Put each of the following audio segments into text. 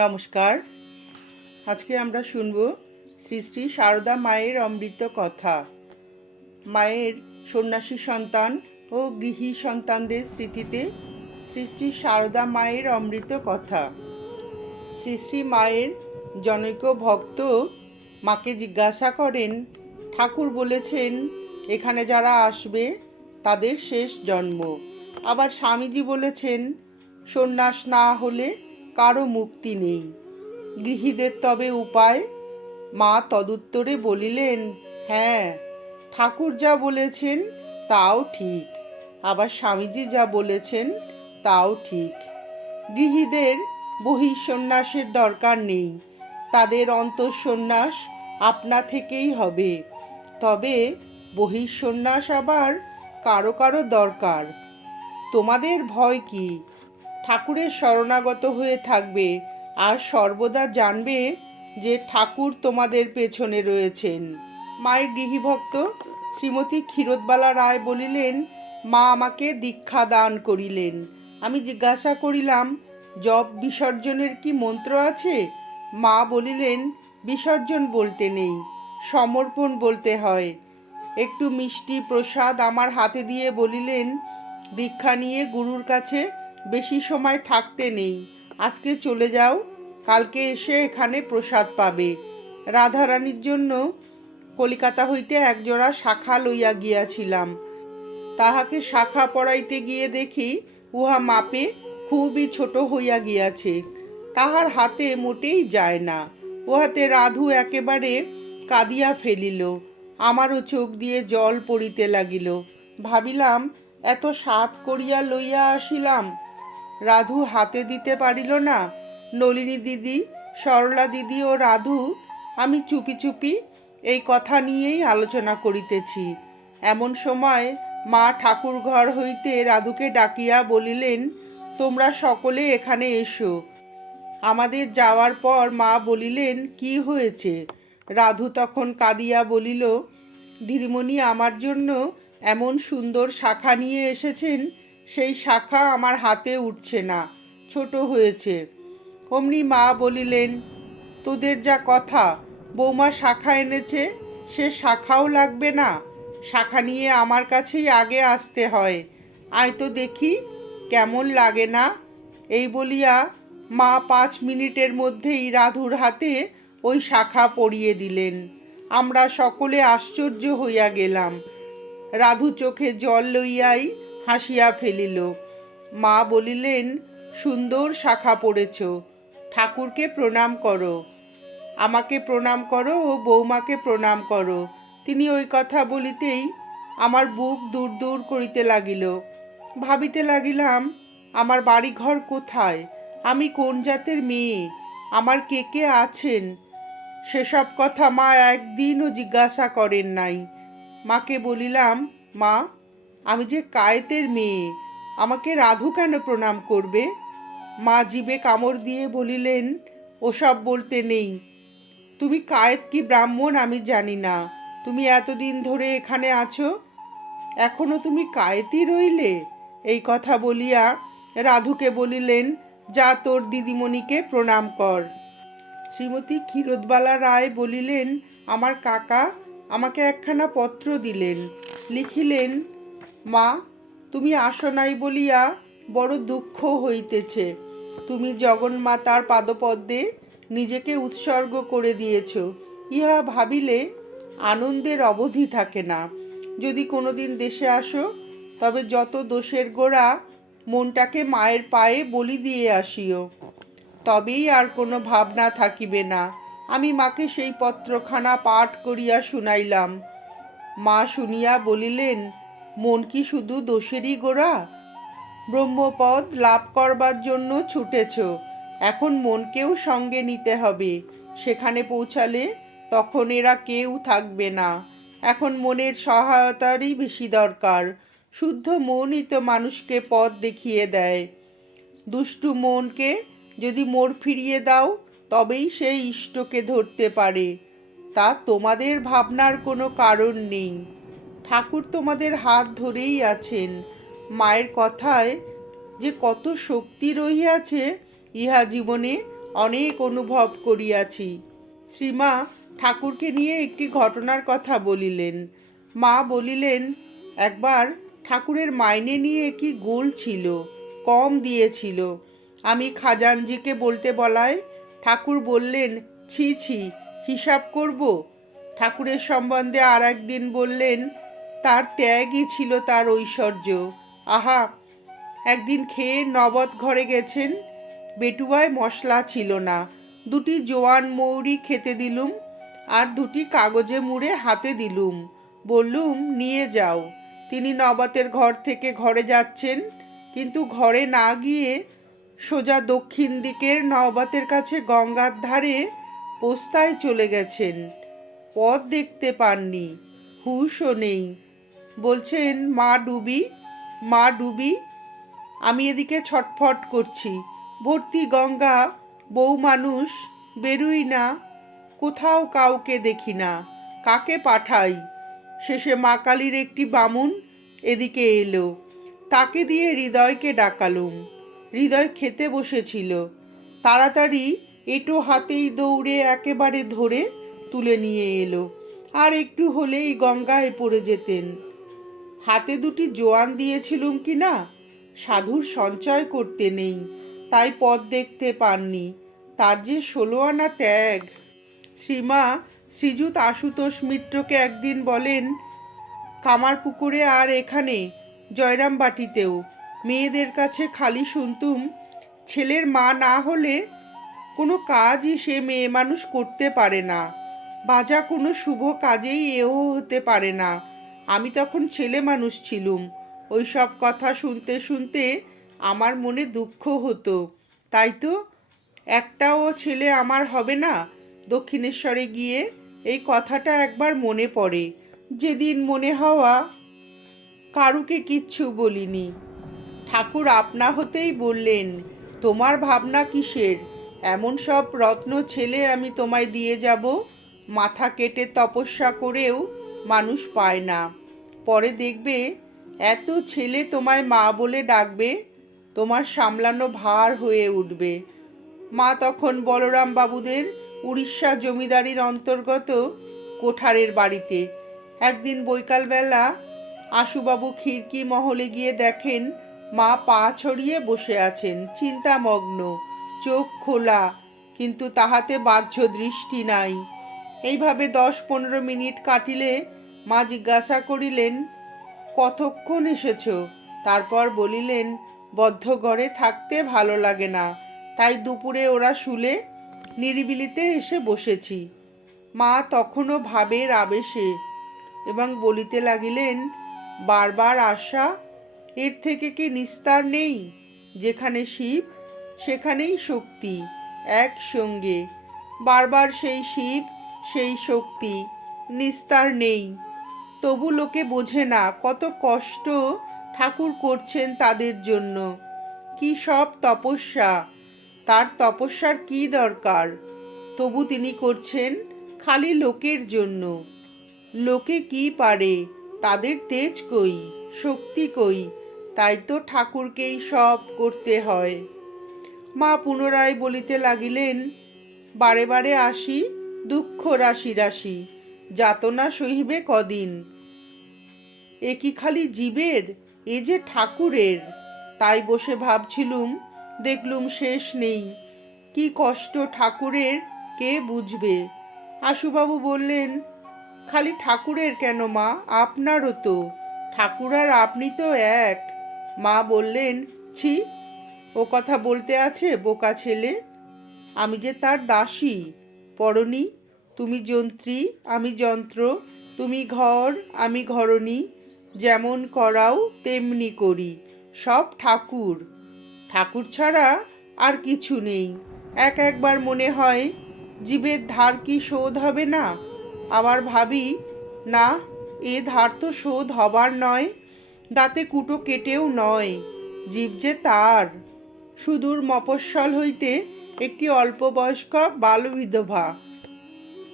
নমস্কার। আজকে আমরা শুনব শ্রী শ্রী সারদা মায়ের অমৃত কথা। মায়ের সন্ন্যাসী সন্তান ও গৃহী সন্তানদের স্মৃতিতে শ্রী শ্রী সারদা মায়ের অমৃত কথা। শ্রী শ্রী মায়ের জনৈক ভক্ত মাকে জিজ্ঞাসা করেন, ঠাকুর বলেছেন, এখানে যারা আসবে, তাদের শেষ জন্ম। আবার স্বামীজি বলেছেন, সন্ন্যাস না হলে কারও মুক্তি নেই। গৃহীদের তবে উপায়? মা তদুত্তরে বলিলেন হ্যাঁ ঠাকুর যা বলেছেন তাও ঠিক। আবার স্বামীজি যা বলেছেন তাও ঠিক। গৃহীদের বহিঃসন্ন্যাসের দরকার নেই। তাদের অন্তঃসন্ন্যাস আপনা থেকেই হবে। তবে বহিঃসন্ন্যাস আবার কারও কারও দরকার। তোমাদের ভয় কি? ঠাকুরের শরণাগত হয়ে থাকবে। আর সর্বদা জানবে যে ঠাকুর তোমাদের পেছনে রয়েছেন। মায়ের গৃহীভক্ত শ্রীমতী ক্ষীরোদবালা রায় বলিলেন, মা আমাকে দীক্ষা দান করিলেন। আমি জিজ্ঞাসা করিলাম জব বিসর্জনের কি মন্ত্র আছে? মা বলিলেন, বিসর্জন বলতে নেই, সমর্পণ বলতে হয়। একটু মিষ্টি প্রসাদ আমার হাতে দিয়ে বলিলেন, দীক্ষা নিয়ে গুরুর কাছে বেশি সময় থাকতে নেই। আজকে চলে যাও, কালকে এসে এখানে প্রসাদ পাবে। রাধারানীর জন্য কলিকাতা হইতে একজোড়া শাখা লইয়া গিয়াছিলাম। তাহাকে শাখা পড়াইতে গিয়ে দেখি উহা মাপে খুবই ছোট হইয়া গিয়াছে। তাহার হাতে মোটেই যায় না। উহাতে রাধু একেবারে কাঁদিয়া ফেলিল। আমারও চোখ দিয়ে জল পড়িতে লাগিল। ভাবিলাম, এত সাত করিয়া লইয়া আসিলাম রাধু হাতে দিতে পারিল না। নলিনী দিদি, সরলা দিদি ও রাধু, আমি চুপি চুপি এই কথা নিয়েই আলোচনা করিতেছি। এমন সময় মা ঠাকুর ঘর হইতে রাধুকে ডাকিয়া বলিলেন, তোমরা সকলে এখানে এসো। আমাদের যাওয়ার পর মা বলিলেন, কি হয়েছে? রাধু তখন কাঁদিয়া বলিল, ধীরিমণি আমার জন্য এমন সুন্দর শাখা নিয়ে এসেছেন সেই শাখা আমার হাতে উঠছে না, ছোট হয়েছে। অমনি মা বলিলেন, তোদের যা কথা, বৌমা শাখা এনেছে, সে শাখাও লাগবে না। শাখা নিয়ে আমার কাছেই আগে আসতে হয়। আয় তো দেখি, কেমন লাগে না? এই বলিয়া মা পাঁচ মিনিটের মধ্যেই রাধুর হাতে ওই শাখা পরিয়ে দিলেন। আমরা সকলে আশ্চর্য হইয়া গেলাম। রাধু চোখে জল লইয়াই হাসিয়া ফেলিল, মা বলিলেন, সুন্দর শাখা পড়েছ, ঠাকুরকে প্রণাম করো। আমাকে প্রণাম করো ও বৌমাকে প্রণাম করো। তিনি ওই কথা বলিতেই আমার বুক দূর দূর করিতে লাগিল। ভাবিতে লাগিলাম, আমার বাড়ি ঘর কোথায়? আমি কোন জাতের মেয়ে? আমার কে কে আছেন? সেসব কথা মা একদিনও জিজ্ঞাসা করেন নাই। মাকে বলিলাম, মা আমি যে কায়েতের মেয়ে, আমাকে রাধু কেন প্রণাম করবে? মা জিবে কামড় দিয়ে বলিলেন, ওসব বলতে নেই। তুমি কায়েত কি ব্রাহ্মণ আমি জানি না। তুমি এতদিন ধরে এখানে আছো। এখনও তুমি কায়েতই রইলে? এই কথা বলিয়া রাধুকে বলিলেন, যা তোর দিদিমণিকে প্রণাম কর। শ্রীমতী ক্ষীরোদবালা রায় বলিলেন, আমার কাকা আমাকে একখানা পত্র দিলেন। লিখিলেন মা, তুমি আসো নাই বলিয়া বড় দুঃখ হইতেছে। তুমি জগন্মাতার পাদপদ্মে নিজেকে উৎসর্গ করে দিয়েছ। ইহা ভাবিলে আনন্দের অবধি থাকে না। যদি কোনোদিন দেশে আসো, তবে যত দোষের গোড়া মনটাকে মায়ের পায়ে বলি দিয়ে আসিও। তবেই আর কোনো ভাবনা থাকিবে না। আমি মাকে সেই পত্রখানা পাঠ করিয়া শুনাইলাম। মা শুনিয়া বলিলেন মন কি শুধু দোষেরই গোড়া? ব্রহ্মপদ লাভ করবার জন্য ছুটেছ, এখন মনকেও সঙ্গে নিতে হবে। সেখানে পৌঁছালে তখন এরা কেউ থাকবে না। এখন মনের সহায়তারই বেশি দরকার। শুদ্ধ মনই তো মানুষকে পথ দেখিয়ে দেয়। দুষ্টু মনকে যদি মোড় ফিরিয়ে দাও, তবেই সে ইষ্টকে ধরতে পারে। তা তোমাদের ভাবনার কোনো কারণ নেই। ঠাকুর তোমাদের হাত ধরেই আছেন। মায়ের কথায় যে কত শক্তি রহিয়াছে, ইহা জীবনে অনেক অনুভব করিয়াছি। শ্রীমা ঠাকুরকে নিয়ে একটি ঘটনার কথা বলিলেন। মা বলিলেন, একবার ঠাকুরের মাইনে নিয়ে কি গোল ছিল, কম দিয়েছিল। আমি খাজানজিকে বলতে বলায় ঠাকুর বললেন, ছি ছি, হিসাব করব। ঠাকুরের সম্বন্ধে আর একদিন বললেন তার ত্যাগই ছিল তার ঐশ্বর্য। আহা, একদিন খেয়ে নবদ ঘরে গেছেন, বেটুয়ায় মশলা ছিল না। দুটি জোয়ান মৌরি খেতে দিলুম আর দুটি কাগজে মুড়ে হাতে দিলুম। বললুম, নিয়ে যাও। তিনি নবাতের ঘর থেকে ঘরে যাচ্ছেন, কিন্তু ঘরে না গিয়ে সোজা দক্ষিণ দিকের নওবাতের কাছে গঙ্গার ধারে পোস্তায় চলে গেছেন। পথ দেখতে পাননি, হুশও নেই। বলছেন, মা ডুবি মা ডুবি, আমি এদিকে ছটফট করছি। ভর্তি গঙ্গা, বউ মানুষ, বেরুই না, কোথাও কাউকে দেখি না। কাকে পাঠাই? শেষে মা কালীর একটি বামুন এদিকে এলো। তাকে দিয়ে হৃদয়কে ডাকালুম। হৃদয় খেতে বসেছিল। তাড়াতাড়ি এটো হাতেই দৌড়ে একেবারে ধরে তুলে নিয়ে এলো। আর একটু হলেই গঙ্গায় পড়ে যেতেন। হাতে দুটি জোয়ান দিয়েছিলুম কি না? সাধুর সঞ্চয় করতে নেই, তাই পথ দেখতে পাননি। তার যে ষোলো আনা ত্যাগ। শ্রীমা শ্রীযুত আশুতোষ মিত্রকে একদিন বলেন কামারপুকুরে আর এখানে জয়রামবাটিতেও মেয়েদের কাছে খালি শুনতুম, ছেলের মা না হলে কোনো কাজই সে মেয়ে মানুষ করতে পারে না। বাজা কোনো শুভ কাজেই এও হতে পারে না। আমি তখন ছেলে মানুষ ছিলুম। ওই সব কথা শুনতে শুনতে আমার মনে দুঃখ হতো। তাই তো, একটাও ছেলে আমার হবে না? দক্ষিণেশ্বরে গিয়ে এই কথাটা একবার মনে পড়ে। যেদিন মনে হওয়া কারুকে কিচ্ছু বলিনি। ঠাকুর আপনা হতেই বললেন, তোমার ভাবনা কিসের? এমন সব রত্ন ছেলে আমি তোমায় দিয়ে যাব। মাথা কেটে তপস্যা করেও মানুষ পায় না। পরে দেখবে, এত ছেলে তোমায় মা বলে ডাকবে, তোমার সামলানো ভার হয়ে উঠবে। মা তখন বলরাম বাবুদের উড়িষ্যা জমিদারির অন্তর্গত কোঠারের বাড়িতে। একদিন বৈকালবেলা আশুবাবু খিড়কি মহলে গিয়ে দেখেন, মা পা ছড়িয়ে বসে আছেন, চিন্তামগ্ন, চোখ খোলা, কিন্তু তাহাতে বাহ্য দৃষ্টি নাই। এইভাবে দশ পনেরো মিনিট কাটিলে মা জিজ্ঞাসা করিলেন, কতক্ষণ এসেছ? তারপর বলিলেন, বদ্ধ ঘরে থাকতে ভালো লাগে না, তাই দুপুরে ওরা শুলে নিরিবিলিতে এসে বসেছি। মা তখনও ভাবের আবেশে এবং বলিতে লাগিলেন, বারবার আশা এর থেকে কি নিস্তার নেই? যেখানে শিব, সেখানেই শক্তি, একসঙ্গে। বারবার সেই শিব সেই শক্তি, নিস্তার নেই। তবু লোকে বোঝে না কত কষ্ট ঠাকুর করছেন তাদের জন্য। কি সব তপস্যা, তার তপস্যার কি দরকার? তবু তিনি করছেন খালি লোকের জন্য। লোকে কি পারে, তাদের তেজ কই, শক্তি কই, তাই তো ঠাকুরকেই সব করতে হয়। মা পুনরায় বলিতে লাগিলেন, বারে বারে আসি দুঃখ রাশি রাশি, যাতনা সহিবে কদিন। এ কি খালি জীবের, এ যে ঠাকুরের? তাই বসে ভাবছিলুম, দেখলুম শেষ নেই। কি কষ্ট ঠাকুরের, কে বুঝবে? আশুবাবু বললেন, খালি ঠাকুরের কেন মা? আপনারও তো। ঠাকুর আর আপনি তো এক। মা বললেন, ছি, ও কথা বলতে আছে বোকা ছেলে। আমি যে তার দাসী। পরনি, তুমি যন্ত্রী, আমি যন্ত্র, তুমি ঘর, আমি ঘরণী, যেমন করাও তেমনি করি, সব ঠাকুর। ঠাকুর ছাড়া আর কিছু নেই। এক একবার মনে হয়, জীবের ধার কি শোধ হবে না? আবার ভাবি, না, এ ধার তো শোধ হবার নয়, দাঁতে কুটো কেটেও নয়, জীব যে তার। সুদূর মফস্বল হইতে একটি অল্প বয়স্ক বালবিধবা।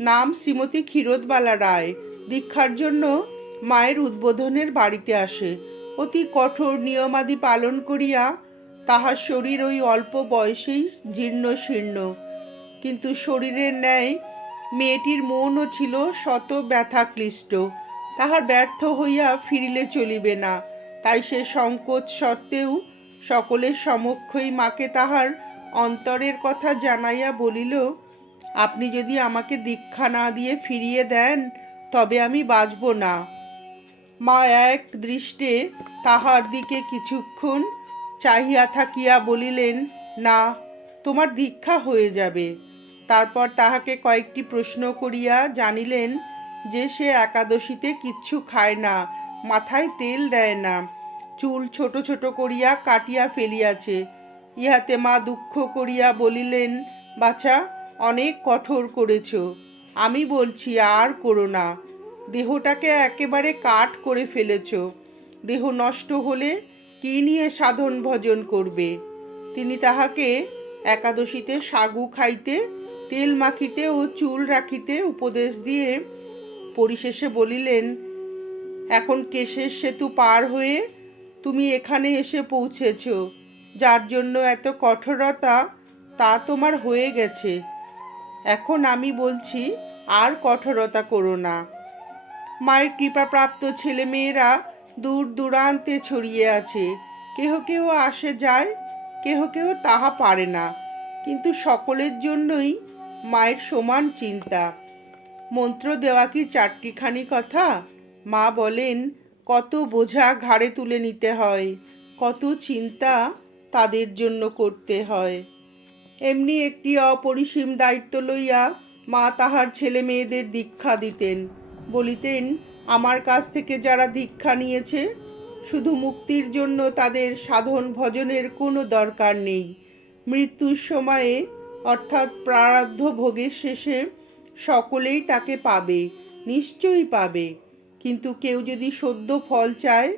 নাম শ্রীমতী ক্ষীরোদবালা রায়। দীক্ষার জন্য মায়ের উদ্বোধনের বাড়িতে আসে। অতি কঠোর নিয়মাদি পালন করিয়া তাহার শরীর ওই অল্প বয়সেই জীর্ণ শীর্ণ। কিন্তু শরীরের ন্যায় মেয়েটির মনও ছিল শত ব্যথাক্লিষ্ট তাহার ব্যর্থ হইয়া ফিরিলে চলিবে না। তাই সে সংকোচ সত্ত্বেও সকলের সমক্ষই মাকে তাহার অন্তরের কথা জানাইয়া বলিল, আপনি যদি আমাকে দীক্ষা না দিয়ে ফিরিয়ে দেন, তবে আমি বাঁচব না। মা এক দৃষ্টে তাহার দিকে কিছুক্ষণ চাহিয়া থাকিয়া বলিলেন, না, তোমার দীক্ষা হয়ে যাবে। তারপর তাহাকে কয়েকটি প্রশ্ন করিয়া জানিলেন যে সে একাদশীতে কিচ্ছু খায় না, মাথায় তেল দেয় না, চুল ছোট ছোট করিয়া কাটিয়া ফেলিয়াছে। ইহাতে মা দুঃখ করিয়া বলিলেন, বাছা, অনেক কঠোর করেছ। আমি বলছি, আর করো না। দেহটাকে একেবারে কাট করে ফেলেছ। দেহ নষ্ট হলে কি নিয়ে সাধন ভজন করবে? তিনি তাহাকে একাদশীতে সাগু খাইতে, তেল মাখিতে ও চুল রাখিতে উপদেশ দিয়ে পরিশেষে বলিলেন, এখন কেশের সেতু পার হয়ে তুমি এখানে এসে পৌঁছেছ। যার জন্য এত কঠোরতা তা তোমার হয়ে গেছে। এখন আমি বলছি, আর কঠোরতা করো না। মায়ের কৃপাপ্রাপ্ত ছেলেমেয়েরা দূর দূরান্তে ছড়িয়ে আছে। কেহ কেহ আসে যায়, কেহ কেহ তাহা পারে না। কিন্তু সকলের জন্যই মায়ের সমান চিন্তা। মন্ত্র দেওয়া কি চারটিখানি কথা? মা বলেন, কত বোঝা ঘাড়ে তুলে নিতে হয়, কত চিন্তা তাদের জন্য করতে হয়। এমনি একটি অপরিসীম দায়িত্ব লইয়া মা তাহার ছেলে মেয়েদের দীক্ষা দিতেন। বলিতেন, আমার কাছ থেকে যারা দীক্ষা নিয়েছে, শুধু মুক্তির জন্য তাদের সাধন ভজনের কোনো দরকার নেই। মৃত্যুর সময়ে, অর্থাৎ প্রারব্ধ ভোগের শেষে, সকলেই তাকে পাবে, নিশ্চয়ই পাবে। কিন্তু কেউ যদি সদ্য ফল চায়,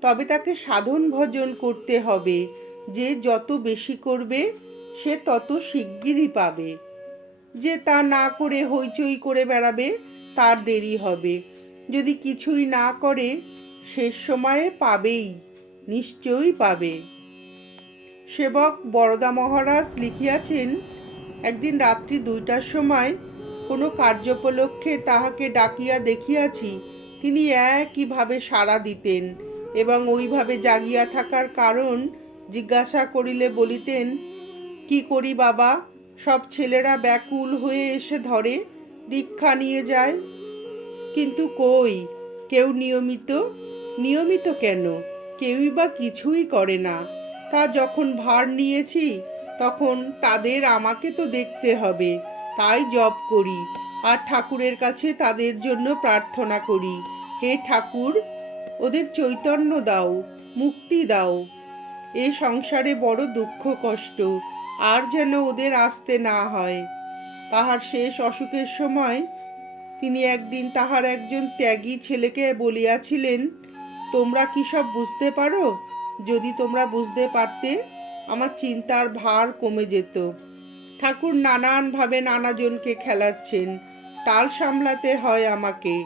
তবে তাকে সাধন ভজন করতে হবে। যে যত বেশি করবে, সে তত শিগগিরই পাবে। যে তা না করে হইচই করে বেড়াবে, তার দেরি হবে। যদি কিছুই না করে, শেষ সময়ে পাবেই, নিশ্চয়ই পাবে। সেবক বরদা মহারাজ লিখিয়াছেন, একদিন রাত্রি দুইটার সময় কোনো কার্যোপলক্ষে তাহাকে ডাকিয়া দেখিয়াছি, তিনি একইভাবে সাড়া দিতেন এবং ওইভাবে জাগিয়া থাকার কারণ জিজ্ঞাসা করিলে বলিতেন, কি করি বাবা? সব ছেলেরা ব্যাকুল হয়ে এসে ধরে, দীক্ষা নিয়ে যায়। কিন্তু কই? কেউ নিয়মিত? নিয়মিত কেন? কেউই বা কিছুই করে না। তা যখন ভার নিয়েছি, তখন তাদের আমাকে তো দেখতে হবে। তাই জপ করি আর ঠাকুরের কাছে তাদের জন্য প্রার্থনা করি। হে ঠাকুর, ওদের চৈতন্য দাও, মুক্তি দাও। এ সংসারে বড় দুঃখ, কষ্ট, আর যেন ওদের আসতে না হয়। তাহার শেষ অসুখের সময় তিনি একদিন তাহার একজন ত্যাগী ছেলেকে বলিয়াছিলেন, তোমরা কি সব বুঝতে পারো? যদি তোমরা বুঝতে পারতে, আমার চিন্তার ভার কমে যেত। ঠাকুর নানানভাবে নানাজনকে খেলাচ্ছেন তাল সামলাতে হয় আমাকে।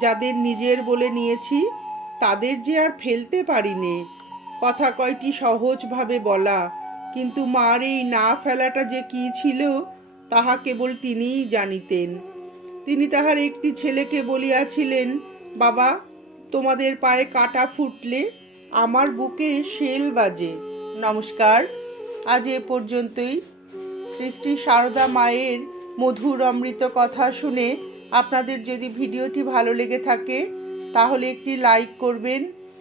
যাদের নিজের বলে নিয়েছি, তাদের যে আর ফেলতে পারিনে? কথা কয়টি সহজভাবে বলা, কিন্তু মার এই না ফেলাটা যে কি ছিল, তাহা কেবল তিনিই জানিতেন। তিনি তাহার একটি ছেলেকে বলিয়াছিলেন, বাবা, তোমাদের পায়ে কাটা ফুটলে আমার বুকে শেল বাজে। নমস্কার। আজ এ পর্যন্তই। শ্রী শ্রী সারদা মায়ের মধুর অমৃত কথা শুনে আপনাদের যদি ভিডিওটি ভালো লেগে থাকে, তাহলে একটি লাইক করবেন